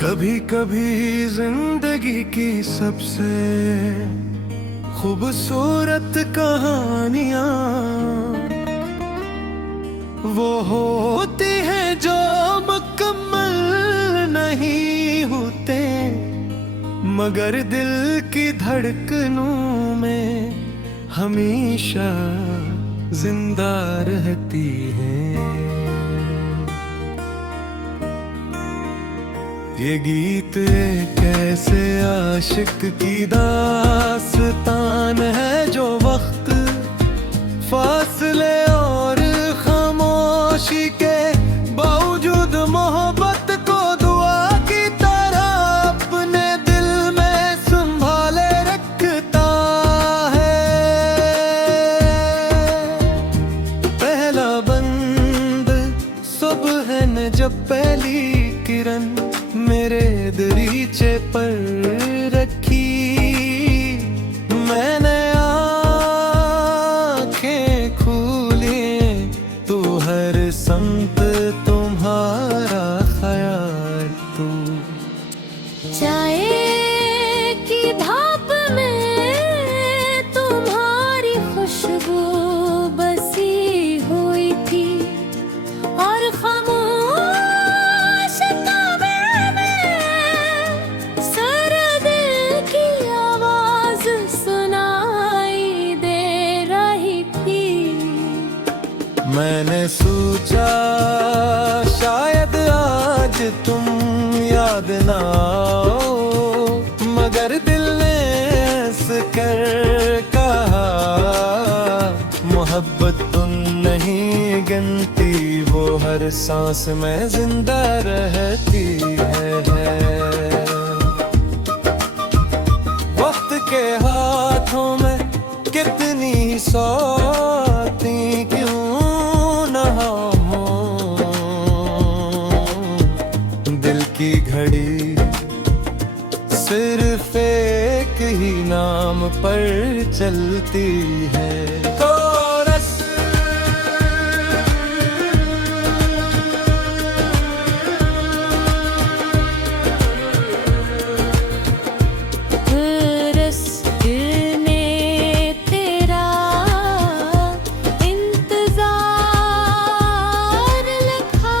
कभी कभी जिंदगी की सबसे खूबसूरत कहानियां वो होती है जो मुकम्मल नहीं होते, मगर दिल की धड़कनों में हमेशा जिंदा रहती हैं। ये गीत एक ऐसे आशिक की दास्तान है जो वक्त, फासले और खामोशी के बावजूद मोहब्बत को दुआ की तरह अपने दिल में संभाले रखता है। पहला बंद सुबह ने जब पहली किरण मेरे दरीचे पर रखी, मैंने आँखें खोली तो हर संत तुम्हारा ख्याल तू। चाय की भाप में तुम्हारी खुशबू बसी हुई थी और खामोश मैंने सोचा शायद आज तुम याद ना आओ, मगर दिल ने हंसकर कहा मोहब्बत तुम नहीं गिनती, वो हर सांस में जिंदा रहती है। वक्त के हाथों में कितनी सौती क्यों की घड़ी सिर्फ एक ही नाम पर चलती है। कोरस ने तेरा इंतजार लिखा,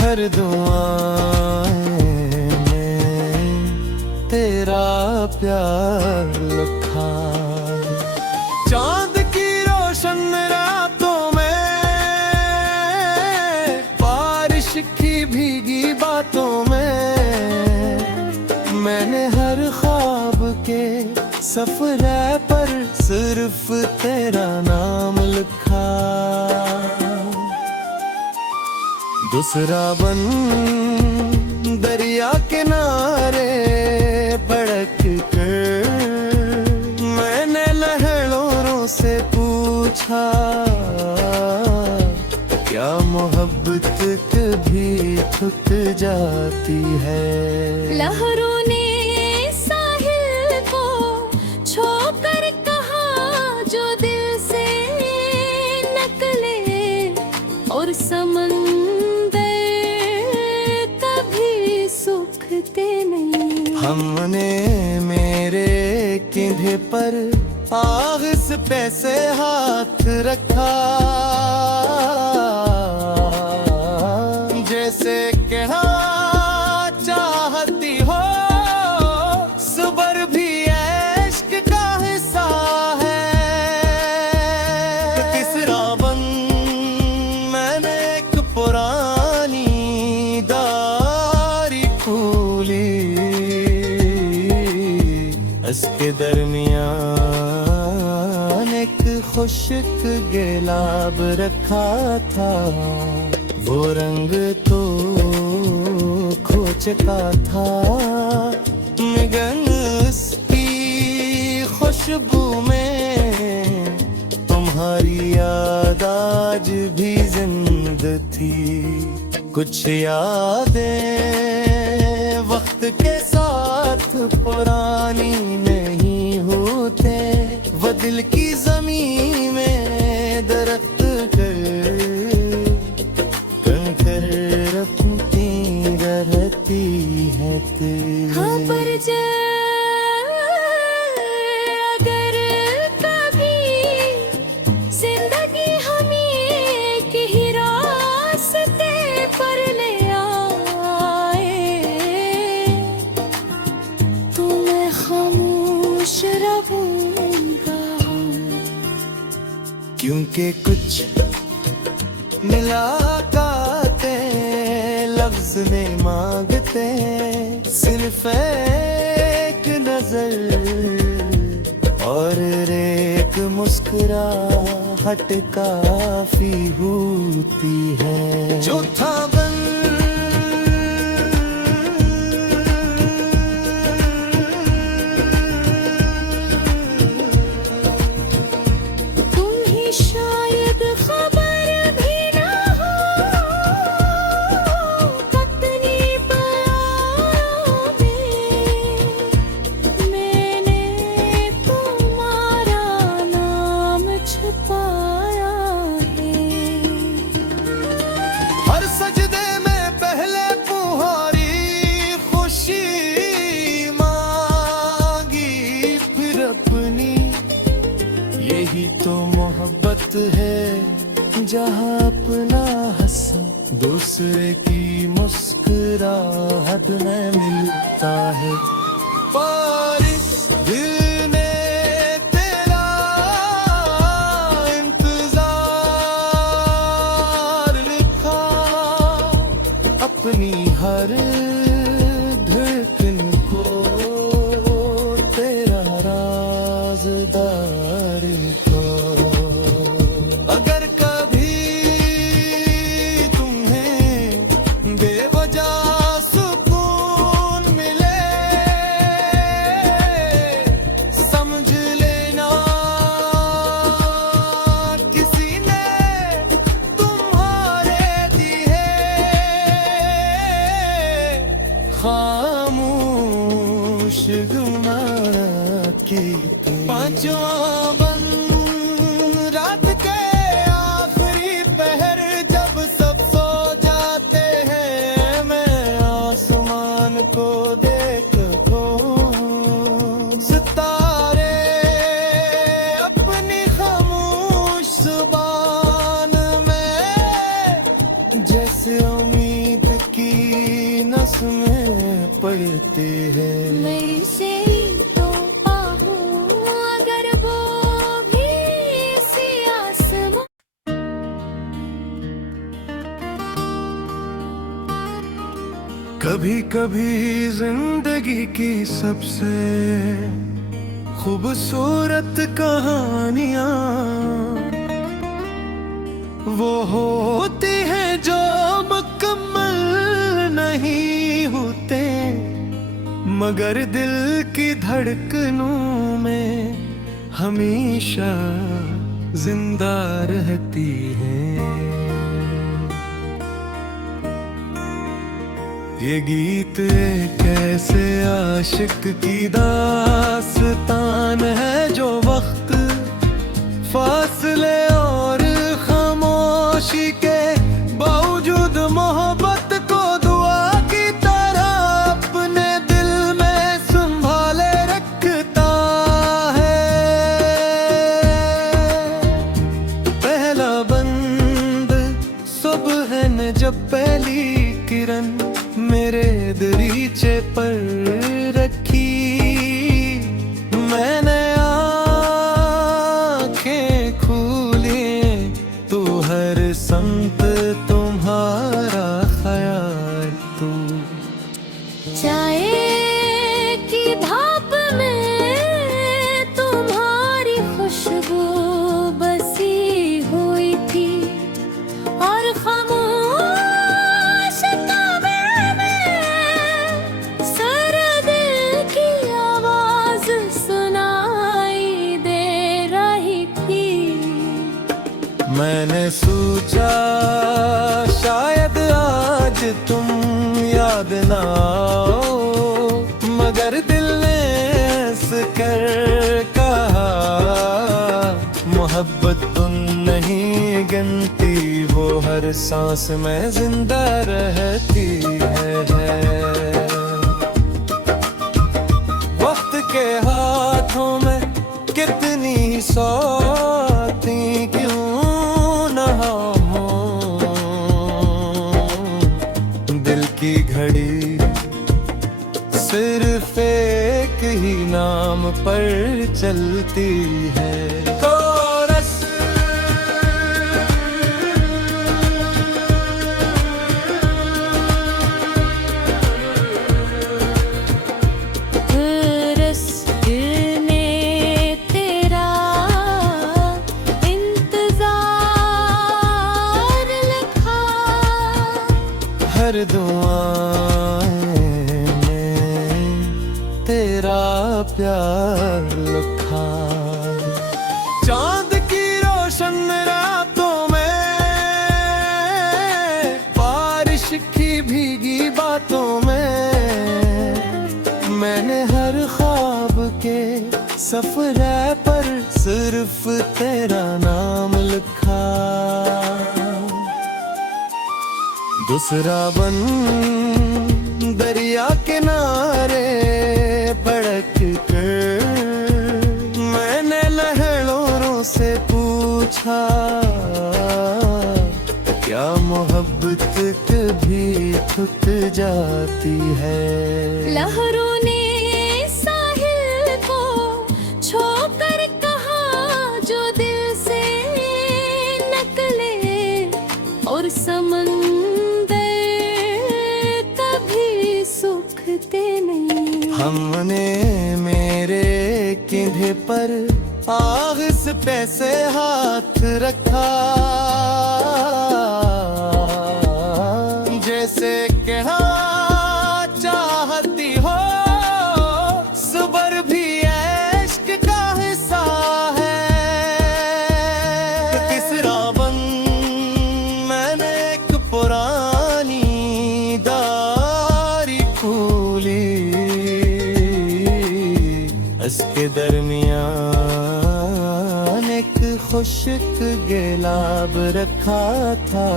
हर दुआएं में तेरा प्यार लिखा। चांद की रोशन रातों में, बारिश की भीगी बातों में, मैंने हर ख्वाब के सफरे पर सिर्फ तेरा नाम लिखा। दूसरा बन दरिया किनारे भड़क कर मैंने लहरों से पूछा, क्या मोहब्बत कभी थक जाती है। लहरों ने साहिल को छोकर कहा जो दिल से नकले, और समंदर कभी सूखते नहीं। हमने मेरे कंधे पर आग पे से हाथ रखा, जैसे कहा चाहती हो सबर भी इश्क का हिस्सा है। तीसरा बंद मैंने एक पुरानी दारी खोली, इसके दरमियान एक खुश्क गुलाब रखा था, वो रंग तो खो चुका था, मगर उसकी खुशबू में तुम्हारी याद आज भी जिंदा थी। कुछ यादें वक्त के साथ पुरानी नहीं होते, वो दिल की जमीन में दरख्त कर कंकर रखती रहती। क्योंकि कुछ मुलाकातें लफ्ज ने मांगते, सिर्फ एक नजर और एक मुस्कुराहट काफी होती है। जो था यही तो मोहब्बत है, जहाँ अपना हंसा दूसरे की मुस्कुराहट में मिलता है। पर इस दिल ने तेरा इंतजार लिखा, अपनी हर धड़कन को तेरा राज़दार को। अगर कभी तुम्हें बेवजह सुकून मिले, समझ लेना किसी ने तुम्हारे दिए खामोश गुमा की। पांचवा बंद रात के आखिरी पहर, जब सब सो जाते हैं, मैं आसमान को देखो, सितारे अपनी खामोश जुबान में जैसे उम्मीद की नस्में पढ़ते हैं। मेरी से तो पाहूं अगर वो भी इसी आसमां। कभी कभी जिंदगी की सबसे खूबसूरत कहानियां वो होती हैं जो मुकम्मल नहीं होते, मगर दिल की धड़कनों में हमेशा जिंदा रहती हैं। ये गीत एक ऐसे आशिक की दास्तान है, जो वक्त फासले और खामोशी के बावजूद मोहब्बत को दुआ की तरह अपने दिल में संभाले रखता है। पहला बंद सुबह ने जब पहली किरण मेरे दरीचे पर रखी, मैंने आँखें खोली तो हर संत तुम्हारा ख्याल तू। चाय की भाप में तुम्हारी खुशबू बसी हुई थी, और खामोश ताबे में सर्द की आवाज सुनाई दे रही थी। मैंने सोचा शायद आज तुम याद ना आओ, मगर दिल ने कर कहा मोहब्बत तुम नहीं गिनती, वो हर सांस में जिंदा रहती है। वक्त के हाथों में कितनी सौती क्यों ना हो, दिल की घड़ी सिर्फ एक ही नाम पर चलती है। कोरस हर दुआएं में तेरा प्यार लिखा। चांद की रोशन रातों में, बारिश की भीगी बातों में, मैंने हर ख्वाब के सफरे पर सिर्फ तेरा नाम लिखा। दूसरा बन दरिया किनारे भड़क कर मैंने लहरों से पूछा, क्या मोहब्बत कभी थक जाती है? लहरों ने साहिल को छोकर कहा, जो दिल से निकले, और समंदर कभी सूखते नहीं। हमने मेरे कंधे पर आग से पैसे हाथ रखा, जैसे कहा चाहती हो सबर भी इश्क का हिस्सा है। तीसरा बन मैंने एक पुरानी दारी खोली, इसके दरमियान एक खुश्क गुलाब रखा था।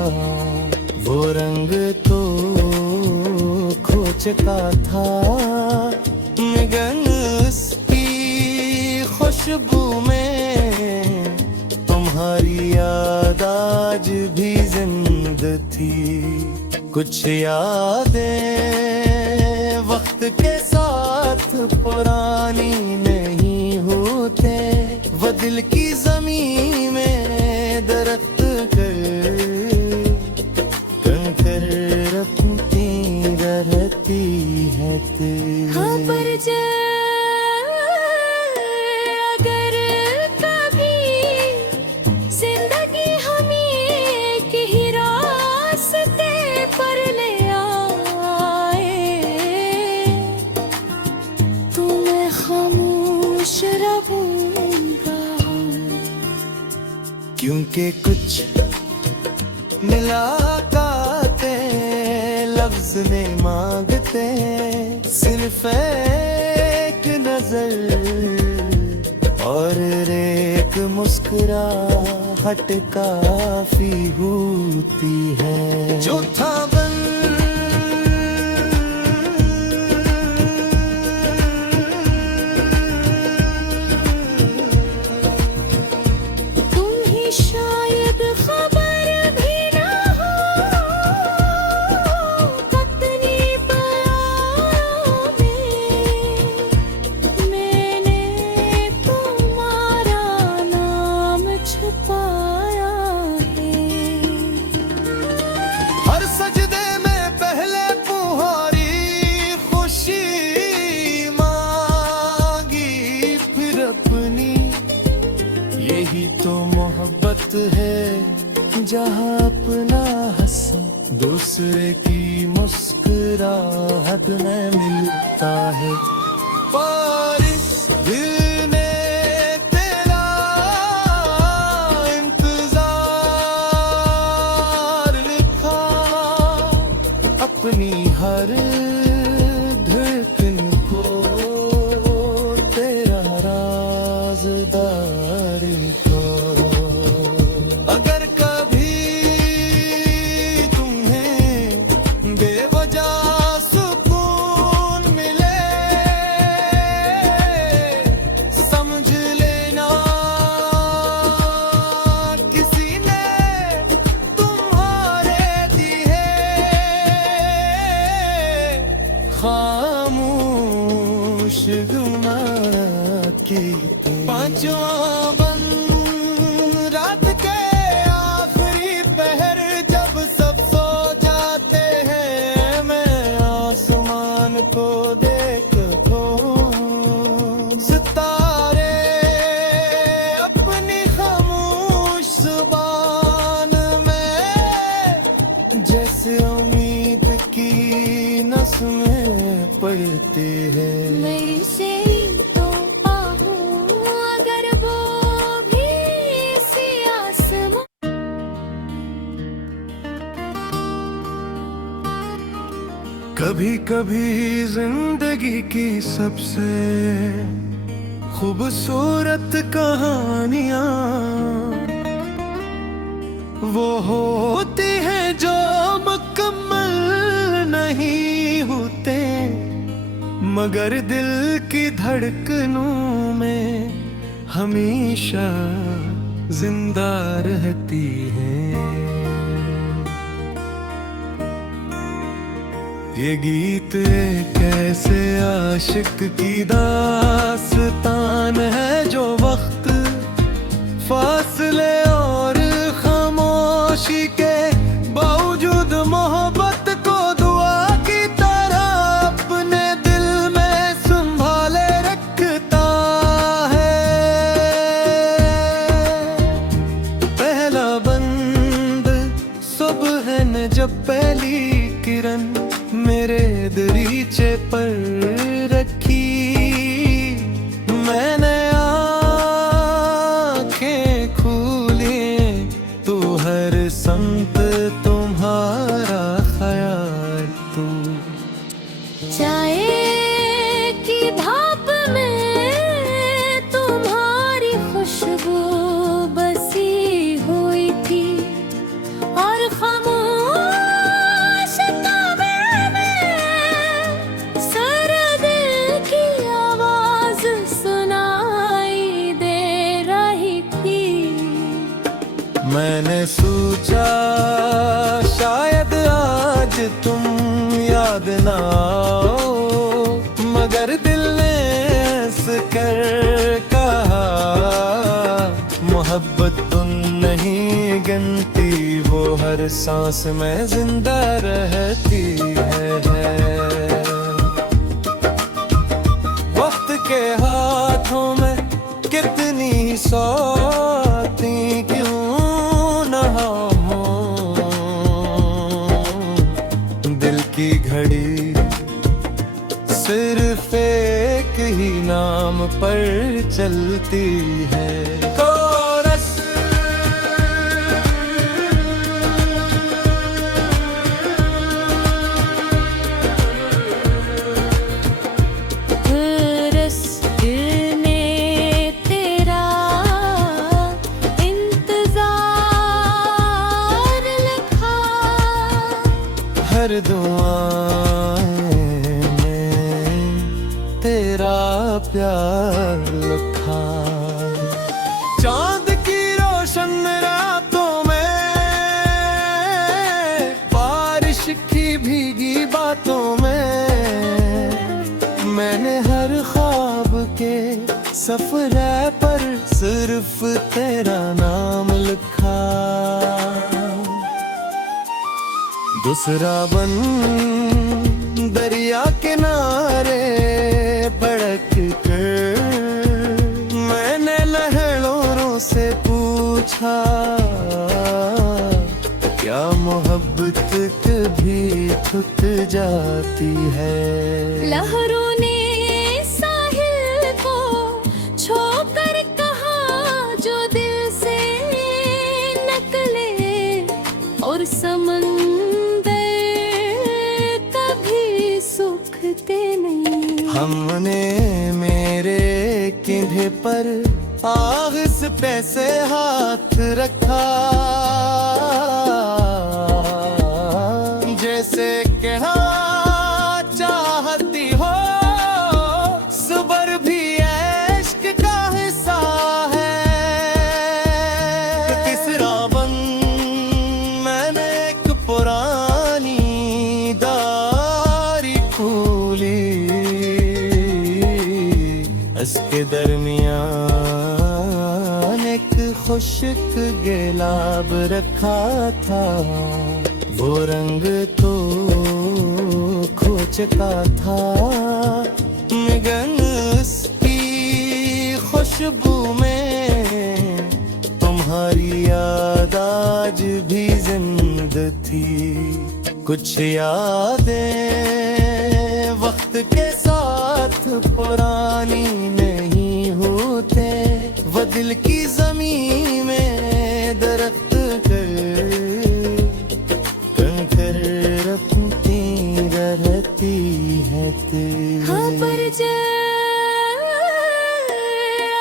वो रंग तो खो चुका था, मगर उसकी खुशबू में तुम्हारी याद आज भी जिंदा थी। कुछ यादें वक्त के साथ पुरानी नहीं होते, वो दिल की जमीन में दरख्त कर रखती रहती है तेरे। हाँ, पर अगर कभी जिंदगी हमें एक ही रास्ते पर ले आए, तो मैं खामोश रहूंगा, क्योंकि कुछ मुलाकातें लफ्ज नहीं मांगते, सिर्फ एक नजर और एक मुस्कुराहट काफी होती है। चौथा बन तुम ही शायद खबर भी ना हो, कितनी बातों में मैंने तुम्हारा नाम छुपाया है। हर सजदे में पहले तुम्हारी खुशी मांगी, फिर अपनी। यही तो मोहब्बत है, जहाँ अपना हंसा दूसरे की मुस्कुराहट में मिलता है। बारिश दिल ने तेरा इंतजार लिखा, अपनी हर धड़कन को तेरा राज़दार लिखा। अगर कभी तुम्हें बेवजह सुकून मिले, समझ लेना किसी ने तुम्हारे दी है खामोश गुमा की। पांचवा बन रात के आखिरी पहर, जब सब सो जाते हैं, मैं आसमान को देखता हूँ, सितारे अपनी खामोश जुबान में जैसे उम्मीद रहती है। मेरी से तो पाहूं अगर वो भी इसी आसमां। कभी कभी जिंदगी की सबसे खूबसूरत कहानियां वो होती है जो मुकम्मल नहीं होते, मगर दिल की धड़कनों में हमेशा जिंदा रहती हैं। ये गीत एक ऐसे आशिक की दास्तान है जो वक्त, फासले और खामोशी के बावजूद मोहब्बत को दुआ की तरह अपने दिल में संभाले रखता है। पहला बंद सुबह ने जब पहली किरण मेरे दरीचे पर रखी, मैंने आँखें खोली तो हर संत तुम्हारा ख्याल तू। चाय की भाप में तुम्हारी खुशबू बसी हुई थी और खामोश मैंने सोचा शायद आज तुम याद ना आओ, मगर दिल ने कर कहा मोहब्बत तुम नहीं गिनती, वो हर सांस में जिंदा रहती है। वक्त के हाथों में कितनी सौती क्यों की घड़ी सिर्फ एक ही नाम पर चलती है। कोरस ने तेरा इंतजार लिखा, हर दुआएं में तेरा प्यार लिखा। चांद की रोशन रातों में, बारिश की भीगी बातों में, मैंने हर ख्वाब के सफरे पर सिर्फ तेरा नाम लिखा। दूसरा बन दरिया किनारे भड़क कर मैंने लहरों से पूछा, क्या मोहब्बत कभी थक जाती है। लहरों ने साहिल को छोकर कहा जो दिल से नकले, और समंदर कभी सूखते नहीं। हमने मेरे कंधे पर आग से पैसे हाथ रखा, जैसे कहना चाहती हो सबर भी इश्क का हिस्सा है। तीसरा बन मैंने एक पुरानी दारी खोली, इसके दरमियान एक खुश्क गुलाब रखा था। वो रंग तो खो चुका था, मगर उसकी खुशबू में तुम्हारी याद आज भी जिंदा थी। कुछ यादें वक्त के साथ पुरानी नहीं होते, वो दिल की जमीन में दरख्त कर रखती रहती है हाँ पर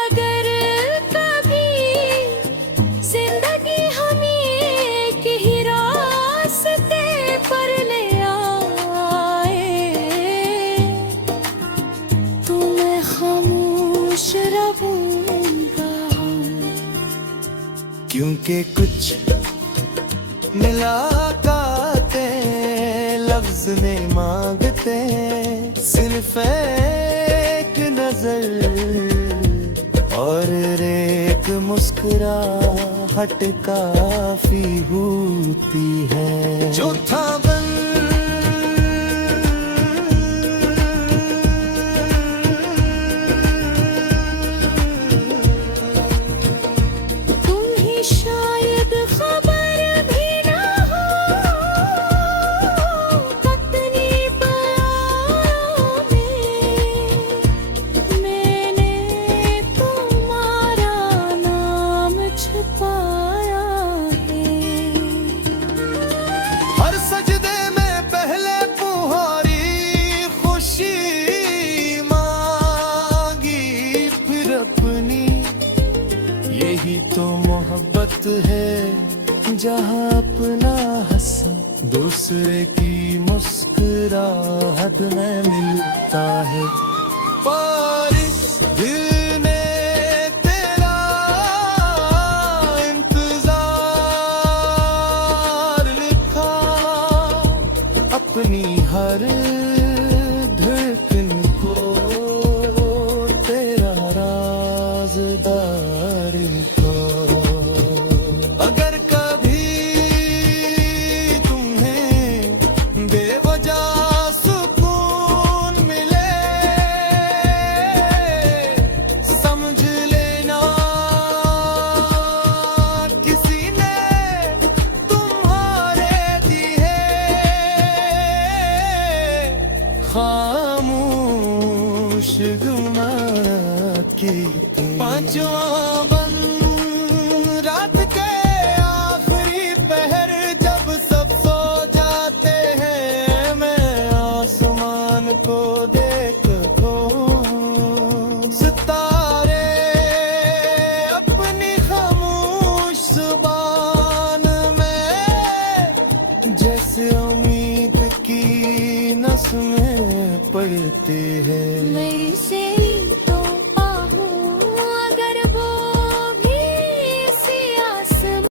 अगर कभी जिंदगी हमें एक ही रास्ते पर ले आए, तो मैं खामोश रहूंगा, क्योंकि कुछ मुलाकातें लफ्ज ने मांगते, सिर्फ एक नजर और एक मुस्कुराहट काफी होती है। जो था बन तुम ही शायद खबर भी ना हो अपनी बयानों में, मैंने तुम्हारा नाम छुपाया है। हर सजदे में पहले तुम्हारी खुशी मांगी, फिर अपनी। यही तो मोहब्बत है, जहाँ अपना हंसन दूसरे की मुस्कुराहट में मिलता है। पर इस दिल ने तेरा इंतजार लिखा, अपनी हर धड़कन को तेरा राज़दार लिखा। अगर कभी तुम्हें बेवजह सुकून मिले, समझ लेना किसी ने तुम्हारे दिए खामोश गुना की। पांचवा बंद रात के आखिरी पहर, जब सब सो जाते हैं, मैं आसमान को देखो, सितारे अपनी खामोश जुबान में जैसे उम्मीद की नस्में पढ़ते हैं।